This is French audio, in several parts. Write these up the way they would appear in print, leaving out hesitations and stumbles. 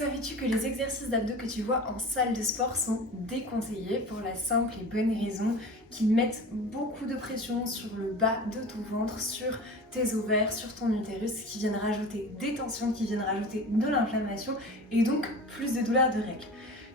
Savais-tu que les exercices d'abdos que tu vois en salle de sport sont déconseillés pour la simple et bonne raison qu'ils mettent beaucoup de pression sur le bas de ton ventre, sur tes ovaires, sur ton utérus, qui viennent rajouter des tensions, qui viennent rajouter de l'inflammation et donc plus de douleurs de règles.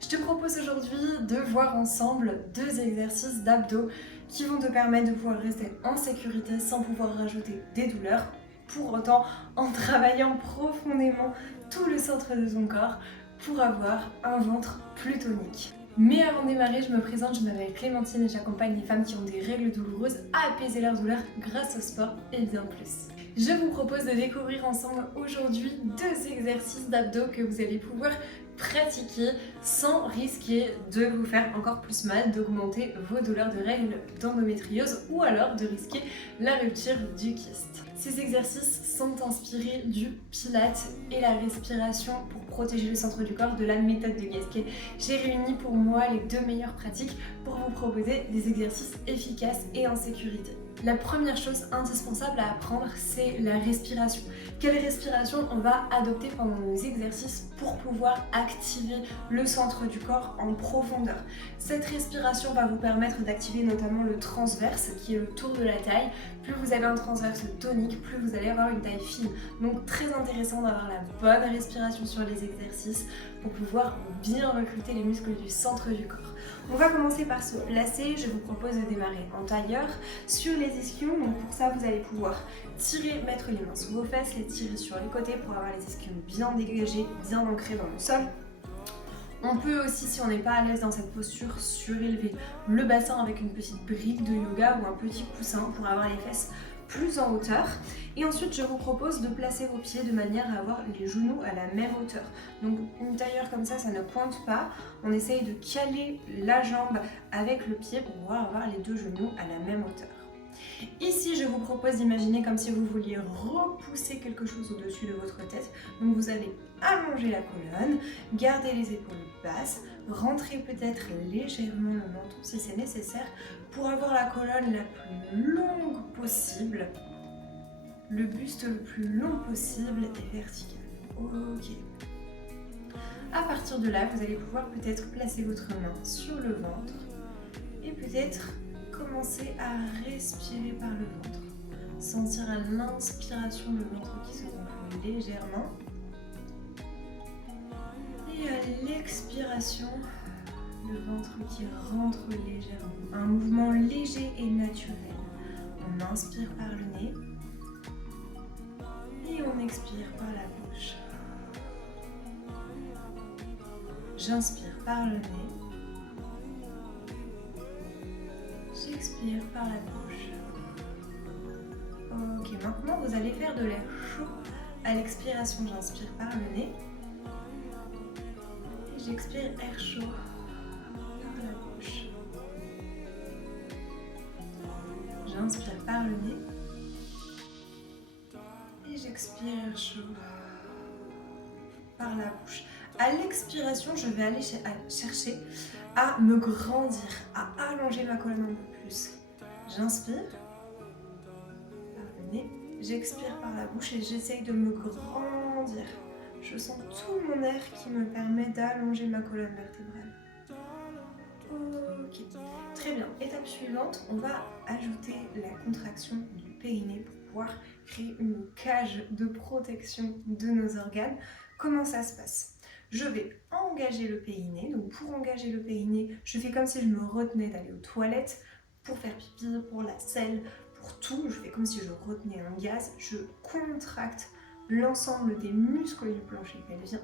Je te propose aujourd'hui de voir ensemble 2 exercices d'abdos qui vont te permettre de pouvoir rester en sécurité sans pouvoir rajouter des douleurs. Pour autant, en travaillant profondément tout le centre de ton corps pour avoir un ventre plus tonique. Mais avant de démarrer, je me présente, je m'appelle Clémentine et j'accompagne les femmes qui ont des règles douloureuses à apaiser leurs douleurs grâce au sport et bien plus. Je vous propose de découvrir ensemble aujourd'hui 2 exercices d'abdos que vous allez pouvoir pratiquer sans risquer de vous faire encore plus mal, d'augmenter vos douleurs de règles d'endométriose ou alors de risquer la rupture du kyste. Ces exercices sont inspirés du Pilates et la respiration pour protéger le centre du corps de la méthode de Gasquet. J'ai réuni pour moi les 2 meilleures pratiques pour vous proposer des exercices efficaces et en sécurité. La première chose indispensable à apprendre, c'est la respiration. Quelle respiration on va adopter pendant nos exercices pour pouvoir activer le centre du corps en profondeur. Cette respiration va vous permettre d'activer notamment le transverse, qui est le tour de la taille. Plus vous avez un transverse tonique, plus vous allez avoir une taille fine. Donc très intéressant d'avoir la bonne respiration sur les exercices pour pouvoir bien recruter les muscles du centre du corps. On va commencer par se placer. Je vous propose de démarrer en tailleur sur les ischions. Donc pour ça, vous allez pouvoir mettre les mains sous vos fesses, les tirer sur les côtés pour avoir les ischions bien dégagés, bien ancrés dans le sol. On peut aussi, si on n'est pas à l'aise dans cette posture, surélever le bassin avec une petite brique de yoga ou un petit coussin pour avoir les fesses plus en hauteur. Et ensuite, je vous propose de placer vos pieds de manière à avoir les genoux à la même hauteur. Donc une tailleur comme ça ne pointe pas. On essaye de caler la jambe avec le pied pour pouvoir avoir les 2 genoux à la même hauteur. Ici, je vous propose d'imaginer comme si vous vouliez repousser quelque chose au-dessus de votre tête. Donc vous allez allonger la colonne, garder les épaules basses, rentrer peut-être légèrement le menton si c'est nécessaire pour avoir la colonne la plus longue possible, le buste le plus long possible et vertical. Ok. À partir de là, vous allez pouvoir peut-être placer votre main sur le ventre et peut-être commencer à respirer par le ventre. Sentir à l'inspiration le ventre qui se gonfle légèrement. Et à l'expiration, le ventre qui rentre légèrement. Un mouvement léger et naturel. On inspire par le nez. Et on expire par la bouche. J'inspire par le nez. J'expire par la bouche. Ok, maintenant vous allez faire de l'air chaud à l'expiration. J'inspire par le nez. Et j'expire air chaud par la bouche. J'inspire par le nez. Et j'expire air chaud par la bouche. À l'expiration, je vais aller chercher à me grandir, à allonger ma colonne un peu plus. J'inspire par le nez, j'expire par la bouche et j'essaye de me grandir. Je sens tout mon air qui me permet d'allonger ma colonne vertébrale. Ok, très bien. Étape suivante, on va ajouter la contraction du périnée pour pouvoir créer une cage de protection de nos organes. Comment ça se passe ? Je vais engager le périnée. Donc pour engager le périnée, je fais comme si je me retenais d'aller aux toilettes pour faire pipi, pour la selle, pour tout. Je fais comme si je retenais un gaz. Je contracte l'ensemble des muscles du plancher pelvien.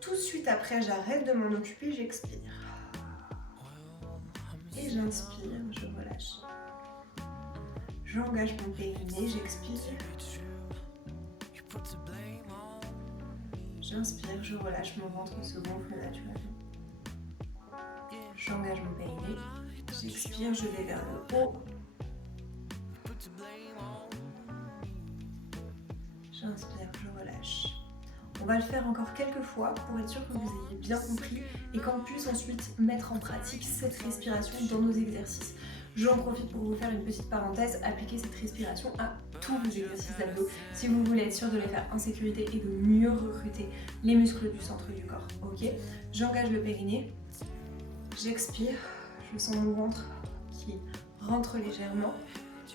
Tout de suite après, j'arrête de m'en occuper, j'expire. Et j'inspire, je relâche. J'engage mon périnée, j'expire. J'inspire, je relâche, mon ventre se gonfle naturellement. J'engage mon périnée, j'expire, je vais vers le haut. J'inspire, je relâche. On va le faire encore quelques fois pour être sûr que vous ayez bien compris et qu'on puisse ensuite mettre en pratique cette respiration dans nos exercices. J'en profite pour vous faire une petite parenthèse, appliquer cette respiration à tous vos exercices d'abdos si vous voulez être sûr de les faire en sécurité et de mieux recruter les muscles du centre du corps. Ok, j'engage le périnée, j'expire, je sens mon ventre qui rentre légèrement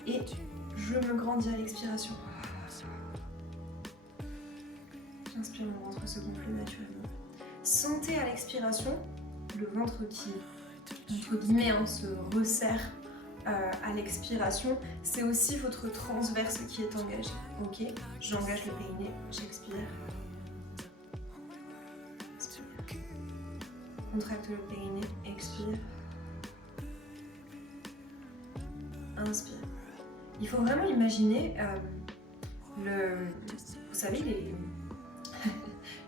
et je me grandis à l'expiration. J'inspire, mon ventre se gonfle naturellement. Sentez à l'expiration le ventre qui, entre guillemets, se resserre à l'expiration. C'est aussi votre transverse qui est engagé. Ok, j'engage le périnée, j'expire. Contracte le périnée, expire. Inspire. Il faut vraiment imaginer vous savez,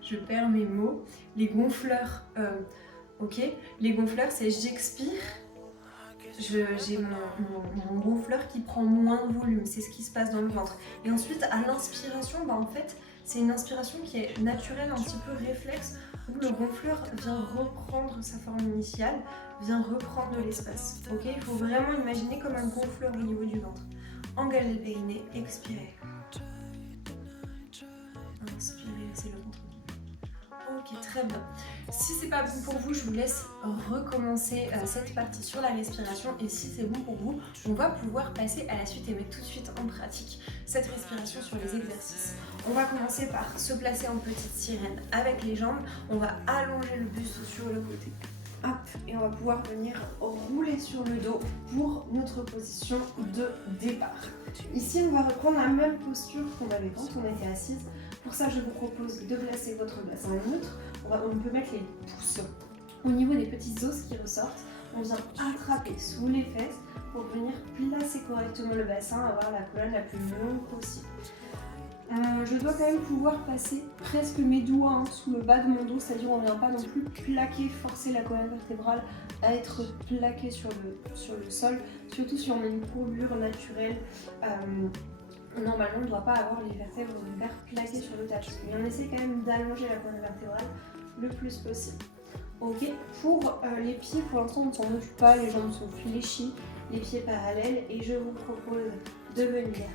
je perds mes mots, les gonfleurs. Ok, les gonfleurs, c'est j'expire, j'ai mon gonfleur qui prend moins de volume, c'est ce qui se passe dans le ventre. Et ensuite, à l'inspiration, en fait, c'est une inspiration qui est naturelle, un petit peu réflexe, où le gonfleur vient reprendre sa forme initiale, vient reprendre de l'espace. Ok, il faut vraiment imaginer comme un gonfleur au niveau du ventre. Engagez le périnée, expirez. Inspirez, c'est le ventre. Ok, très bien. Si c'est pas bon pour vous, je vous laisse recommencer cette partie sur la respiration. Et si c'est bon pour vous, on va pouvoir passer à la suite et mettre tout de suite en pratique cette respiration sur les exercices. On va commencer par se placer en petite sirène avec les jambes. On va allonger le buste sur le côté. Hop, et on va pouvoir venir rouler sur le dos pour notre position de départ. Ici, on va reprendre la même posture qu'on avait quand on était assise. Pour ça, je vous propose de placer votre bassin neutre. On peut mettre les pouces au niveau des petits os qui ressortent. On vient attraper sous les fesses pour venir placer correctement le bassin, avoir la colonne la plus longue possible. Je dois quand même pouvoir passer presque mes doigts sous le bas de mon dos, c'est-à-dire on ne vient pas non plus plaquer, forcer la colonne vertébrale à être plaquée sur le sol, surtout si on a une courbure naturelle. Normalement, on ne doit pas avoir les vertèbres plaquées sur le tapis, mais on essaie quand même d'allonger la colonne vertébrale le plus possible. Ok, pour les pieds, pour l'instant, on ne s'en occupe pas, les jambes sont fléchies, les pieds parallèles, et je vous propose de venir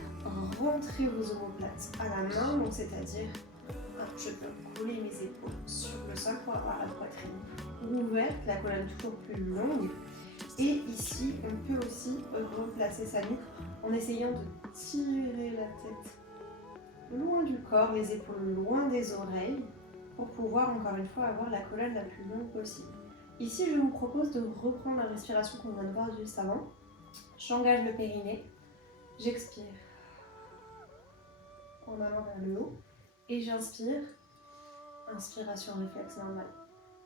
rentrer vos omoplates à la main, donc c'est-à-dire, je peux coller mes épaules sur le sol pour avoir la poitrine ouverte, la colonne toujours plus longue. Et ici, on peut aussi replacer sa nuque en essayant de tirer la tête loin du corps, les épaules loin des oreilles, pour pouvoir encore une fois avoir la colonne la plus longue possible. Ici, je vous propose de reprendre la respiration qu'on vient de voir juste avant. J'engage le périnée, j'expire en allant vers le haut et j'inspire, inspiration réflexe normale.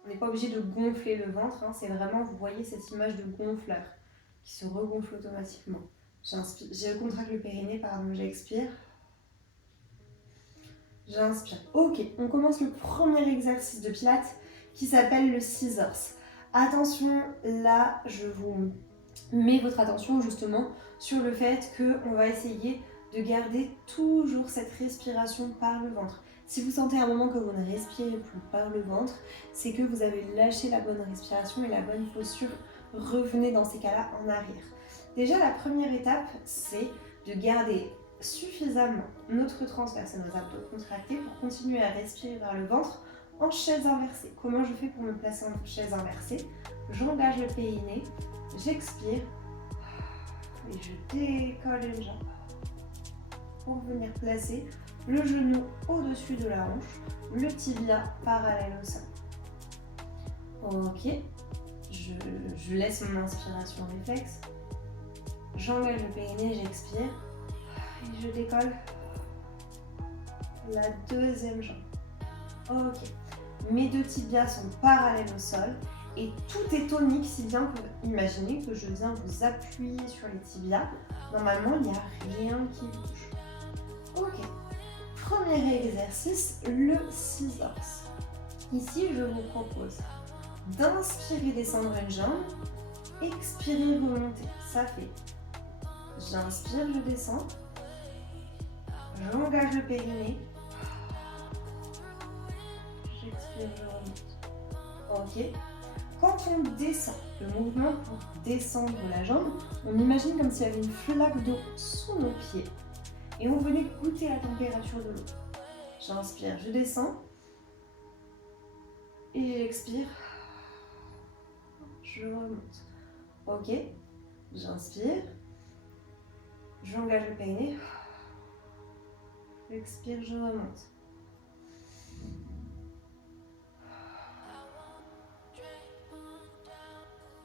On n'est pas obligé de gonfler le ventre, c'est vraiment, vous voyez cette image de gonfleur qui se regonfle automatiquement. J'inspire, je contracte le périnée, j'expire. J'inspire. Ok, on commence le premier exercice de pilates qui s'appelle le scissors. Attention, là, je vous mets votre attention justement sur le fait qu'on va essayer de garder toujours cette respiration par le ventre. Si vous sentez à un moment que vous ne respirez plus par le ventre, c'est que vous avez lâché la bonne respiration et la bonne posture. Revenez dans ces cas-là en arrière. Déjà, la première étape, c'est de garder suffisamment notre transverse et nos abdos contractés pour continuer à respirer vers le ventre en chaise inversée. Comment je fais pour me placer en chaise inversée? J'engage le périnée, j'expire et je décolle une jambe pour venir placer le genou au-dessus de la hanche, le tibia parallèle au sol. Ok, je laisse mon inspiration réflexe, j'engage le périnée, j'expire et je décolle la deuxième jambe. Ok, mes deux tibias sont parallèles au sol et tout est tonique, si bien que imaginez que je viens vous appuyer sur les tibias. Normalement, il n'y a rien qui bouge. Ok, premier exercice, le scissors. Ici, je vous propose d'inspirer, descendre une jambe, expirer, remonter. Ça fait, j'inspire, je descends, j'engage le périnée, j'expire, je remonte. Ok. Quand on descend, le mouvement pour descendre la jambe, on imagine comme s'il y avait une flaque d'eau sous nos pieds. Et on venait goûter la température de l'eau. J'inspire, je descends. Et j'expire. Je remonte. Ok. J'inspire. J'engage le périnée. J'expire, je remonte.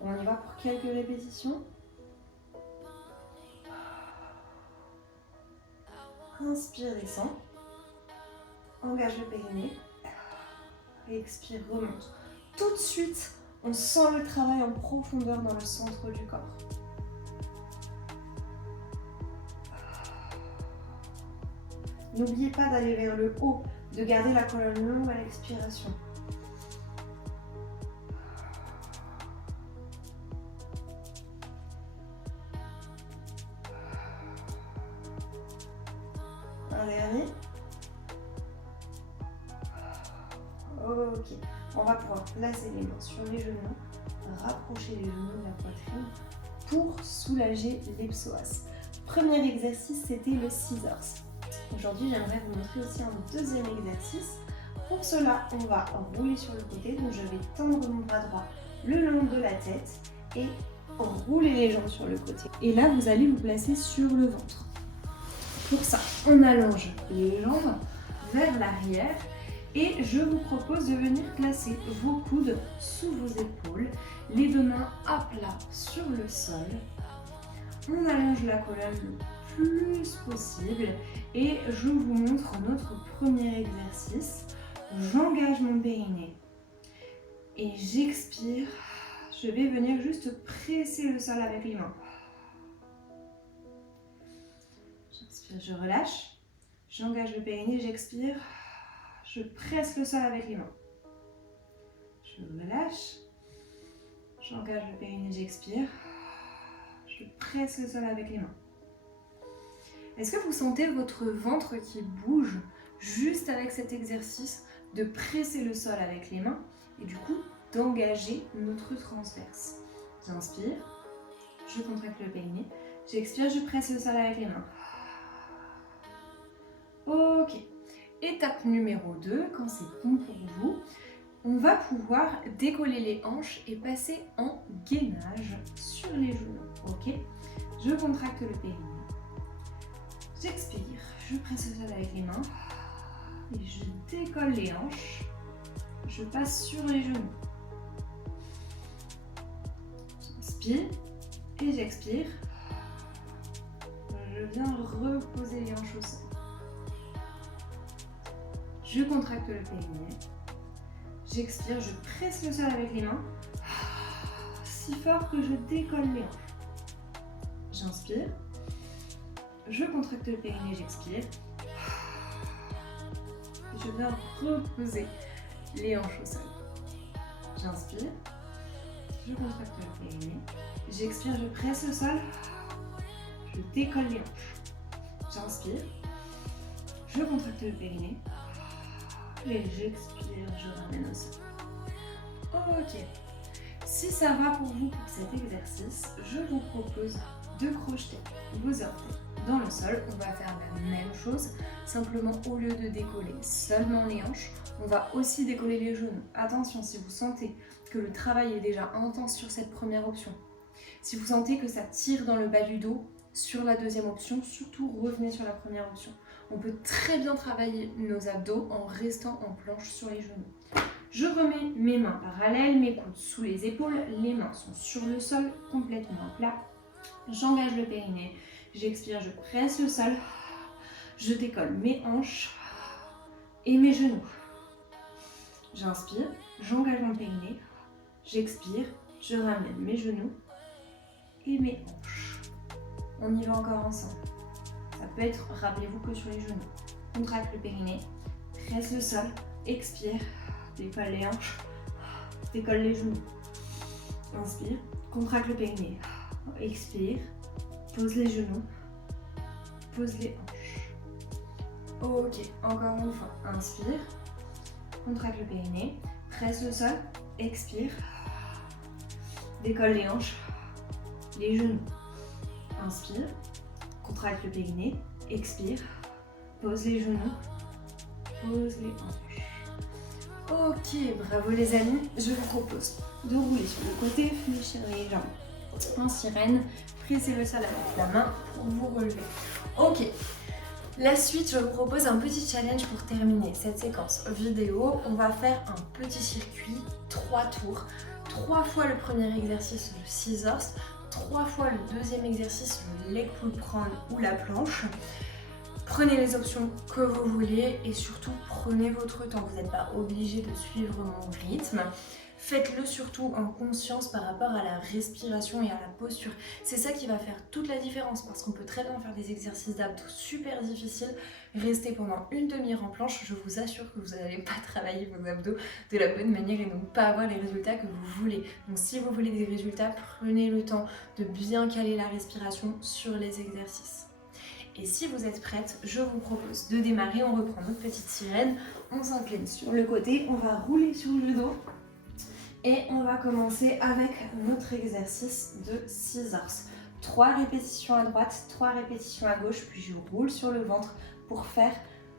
On y va pour quelques répétitions. Inspire, descend. Engage le périnée. Expire, remonte. Tout de suite, on sent le travail en profondeur dans le centre du corps. N'oubliez pas d'aller vers le haut, de garder la colonne longue à l'expiration. Un dernier. Ok. On va pouvoir placer les mains sur les genoux, rapprocher les genoux de la poitrine pour soulager les psoas. Premier exercice, c'était le scissors. Aujourd'hui, j'aimerais vous montrer aussi un deuxième exercice. Pour cela, on va rouler sur le côté. Donc, je vais tendre mon bras droit le long de la tête et rouler les jambes sur le côté. Et là, vous allez vous placer sur le ventre. Pour ça, on allonge les jambes vers l'arrière et je vous propose de venir placer vos coudes sous vos épaules, les deux mains à plat sur le sol. On allonge la colonne le plus possible et je vous montre notre premier exercice. J'engage mon périnée et j'expire. Je vais venir juste presser le sol avec les mains. J'inspire, je relâche. J'engage le périnée, j'expire. Je presse le sol avec les mains. Je relâche. J'engage le périnée, j'expire. Je presse le sol avec les mains. Est-ce que vous sentez votre ventre qui bouge juste avec cet exercice de presser le sol avec les mains et du coup d'engager notre transverse? J'inspire, je contracte le périnée, j'expire, je presse le sol avec les mains. Ok. Étape numéro 2, quand c'est bon pour vous, on va pouvoir décoller les hanches et passer en gainage sur les genoux. Ok. Je contracte le périnée. J'expire, je presse le sol avec les mains et je décolle les hanches. Je passe sur les genoux. J'inspire et j'expire. Je viens reposer les hanches au sol. Je contracte le périnée. J'expire, je presse le sol avec les mains. Si fort que je décolle les hanches. J'inspire. Je contracte le périnée, j'expire. Je viens reposer les hanches au sol. J'inspire. Je contracte le périnée. J'expire, je presse le sol. Je décolle les hanches. J'inspire. Je contracte le périnée. Et j'expire, je ramène au sol. Ok. Si ça va pour vous pour cet exercice, je vous propose de crocheter vos orteils dans le sol. On va faire la même chose, simplement au lieu de décoller seulement les hanches, on va aussi décoller les genoux. Attention, si vous sentez que le travail est déjà intense sur cette première option, si vous sentez que ça tire dans le bas du dos, sur la deuxième option, surtout revenez sur la première option. On peut très bien travailler nos abdos en restant en planche sur les genoux. Je remets mes mains parallèles, mes coudes sous les épaules, les mains sont sur le sol, complètement plat. J'engage le périnée, j'expire, je presse le sol, je décolle mes hanches et mes genoux. J'inspire, j'engage mon périnée, j'expire, je ramène mes genoux et mes hanches. On y va encore ensemble. Ça peut être, rappelez-vous, que sur les genoux. Contracte le périnée, presse le sol, expire, décolle les hanches, décolle les genoux. Inspire, contracte le périnée, expire, pose les genoux, pose les hanches. Ok, encore une fois. Inspire, contracte le périnée, presse le sol, expire, décolle les hanches, les genoux. Inspire, contracte le périnée, expire, pose les genoux, pose les hanches. Ok, bravo les amis, je vous propose de rouler sur le côté, fléchir les jambes en sirène, pressez le sol avec la main pour vous relever. Ok, la suite, je vous propose un petit challenge pour terminer cette séquence vidéo. On va faire un petit circuit, 3 tours, 3 fois le premier exercice, le scissors, 3 fois le deuxième exercice, le leg pull prone ou la planche. Prenez les options que vous voulez et surtout prenez votre temps. Vous n'êtes pas obligé de suivre mon rythme. Faites-le surtout en conscience par rapport à la respiration et à la posture. C'est ça qui va faire toute la différence parce qu'on peut très bien faire des exercices d'abdos super difficiles, rester pendant une demi-heure en planche. Je vous assure que vous n'allez pas travailler vos abdos de la bonne manière et ne pas avoir les résultats que vous voulez. Donc si vous voulez des résultats, prenez le temps de bien caler la respiration sur les exercices. Et si vous êtes prête, je vous propose de démarrer. On reprend notre petite sirène, on s'incline sur le côté, on va rouler sur le dos et on va commencer avec notre exercice de scissors. 3 répétitions à droite, 3 répétitions à gauche, puis je roule sur le ventre pour faire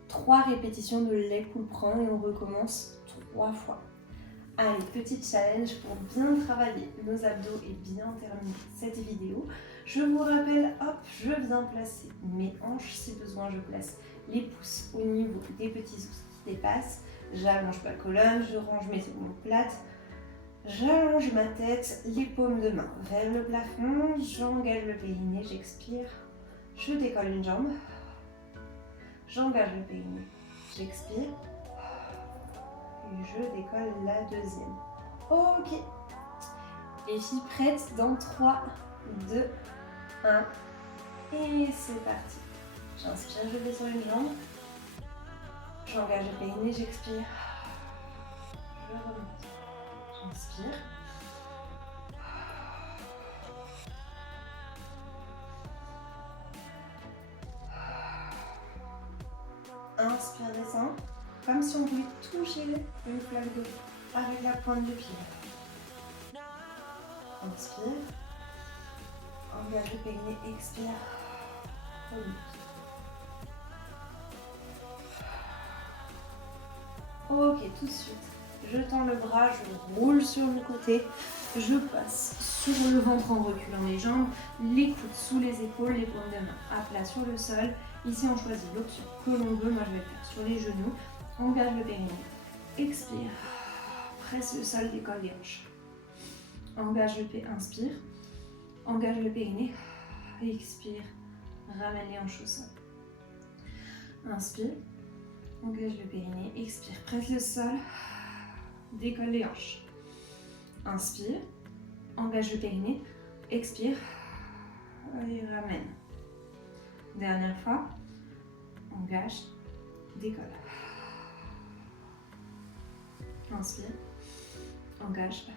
3 répétitions de leg pull prone et on recommence 3 fois. Allez, petit challenge pour bien travailler nos abdos et bien terminer cette vidéo. Je vous rappelle, hop, je viens placer mes hanches. Si besoin, je place les pouces au niveau des petits os qui dépassent. J'allonge ma colonne, je range mes épaules plates. J'allonge ma tête, les paumes de main vers le plafond. J'engage le périnée, j'expire. Je décolle une jambe. J'engage le périnée, j'expire. Et je décolle la deuxième. Ok. Les filles prêtes dans 3, 2, 1. Et c'est parti. J'inspire, je vais sur une jambe. J'engage le périnée, j'expire. Je remonte. J'inspire. Inspire, descend. Comme si on voulait toucher une flaque d'eau avec la pointe de pied. Inspire. Engage le périnée, expire. Remonte. Ok, tout de suite. Je tends le bras, je roule sur le côté. Je passe sur le ventre en reculant les jambes. Les coudes sous les épaules, les paumes de main à plat sur le sol. Ici, on choisit l'option que l'on veut. Moi, je vais faire sur les genoux. Engage le périnée. Expire. Presse le sol, décolle les hanches. Engage le périnée. Inspire. Engage le périnée. Expire. Ramène les hanches au sol. Inspire. Engage le périnée. Expire. Presse le sol. Décolle les hanches. Inspire. Engage le périnée. Expire. Et ramène. Dernière fois. Engage. Décolle. Inspire. Engage.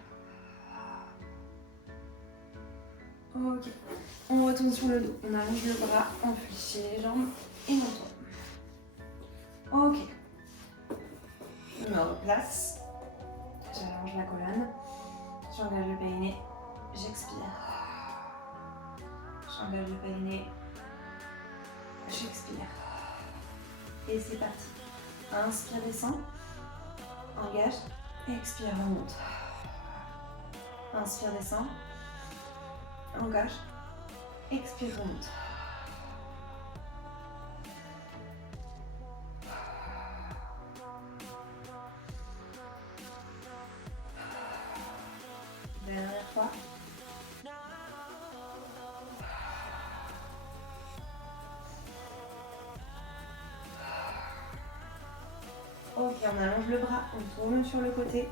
Ok. On retourne sur le dos. On allonge le bras, on fléchit les jambes et on tourne. Ok. Je me replace. J'allonge la colonne. J'engage le périnée. J'expire. J'engage le périnée. J'expire. Et c'est parti. Inspire, descend. Engage. Expire, remonte. Inspire, descend. Engage. Expire, remonte. Dernière fois. Ok, on allonge le bras, on tourne sur le côté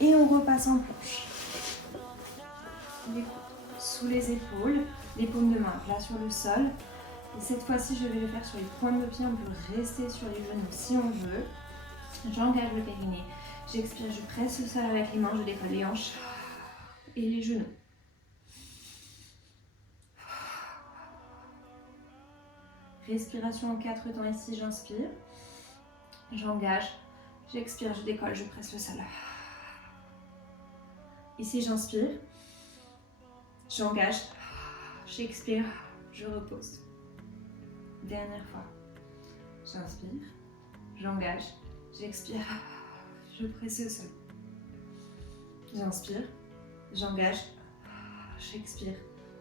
et on repasse en planche. Les coudes sous les épaules, les paumes de main à plat sur le sol. Et cette fois-ci, je vais le faire sur les pointes de pied, on peut rester sur les genoux si on veut. J'engage le périnée, j'expire, je presse le sol avec les mains, je décolle les hanches et les genoux. Respiration en 4 temps ici, j'inspire. J'engage, j'expire, je décolle, je presse le sol. Ici, j'inspire. J'engage, j'expire, je repose. Dernière fois. J'inspire, j'engage, j'expire, je presse au sol. J'inspire, j'engage, j'expire,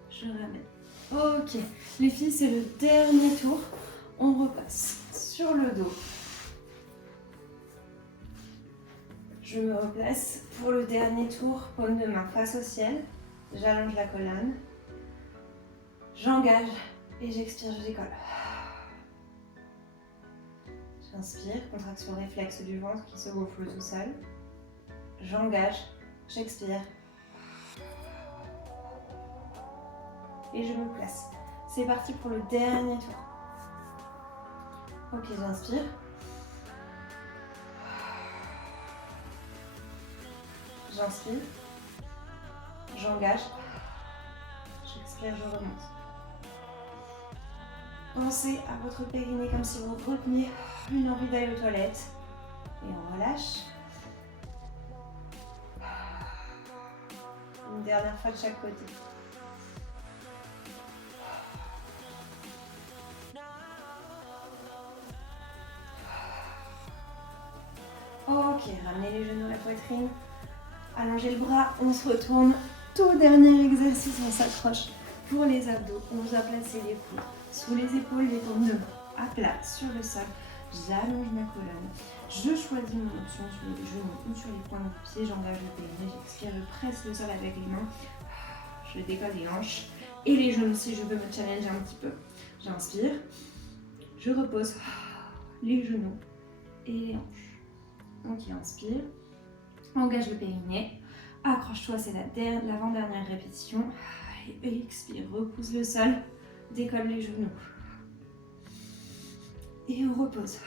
je ramène. Ok, les filles, c'est le dernier tour. On repasse sur le dos. Je me replace pour le dernier tour, paume de main face au ciel. J'allonge la colonne. J'engage et j'expire, je décolle. J'inspire, contraction réflexe du ventre qui se gonfle tout seul. J'engage, j'expire. Et je me place. C'est parti pour le dernier tour. Ok, j'inspire. J'inspire. J'engage. J'expire, je remonte. Pensez à votre périnée comme si vous reteniez une envie d'aller aux toilettes. Et on relâche. Une dernière fois de chaque côté. Ok, ramenez les genoux à la poitrine. Allongez le bras, on se retourne. Tout dernier exercice, on s'accroche pour les abdos. On va placer les coudes sous les épaules, les paumes de main à plat sur le sol. J'allonge ma colonne. Je choisis mon option sur les genoux ou sur les points de pied. J'engage le périnée, j'expire, je presse le sol avec les mains. Je décolle les hanches et les genoux si je veux me challenger un petit peu. J'inspire, je repose les genoux et les hanches. Ok, inspire, engage le périnée, accroche-toi, c'est l'avant-dernière répétition. Et expire, repousse le sol, décolle les genoux. Et on repose.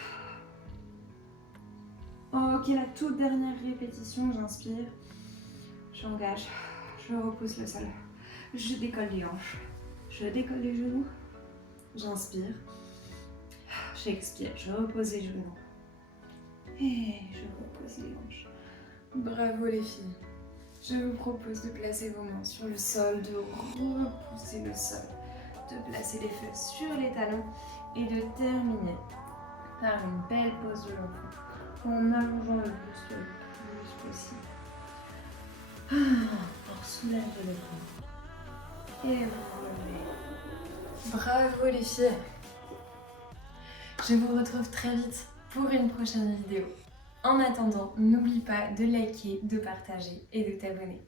Ok, la toute dernière répétition, j'inspire, j'engage, je repousse le sol, je décolle les hanches, je décolle les genoux, j'inspire, j'expire, je repose les genoux. Et je repose les hanches. Bravo les filles. Je vous propose de placer vos mains sur le sol, de repousser le sol, de placer les fesses sur les talons et de terminer par une belle pose de l'enfant en allongeant le buste le plus possible. On soulève le corps et vous relevez. Bravo les filles. Je vous retrouve très vite pour une prochaine vidéo. En attendant, n'oublie pas de liker, de partager et de t'abonner.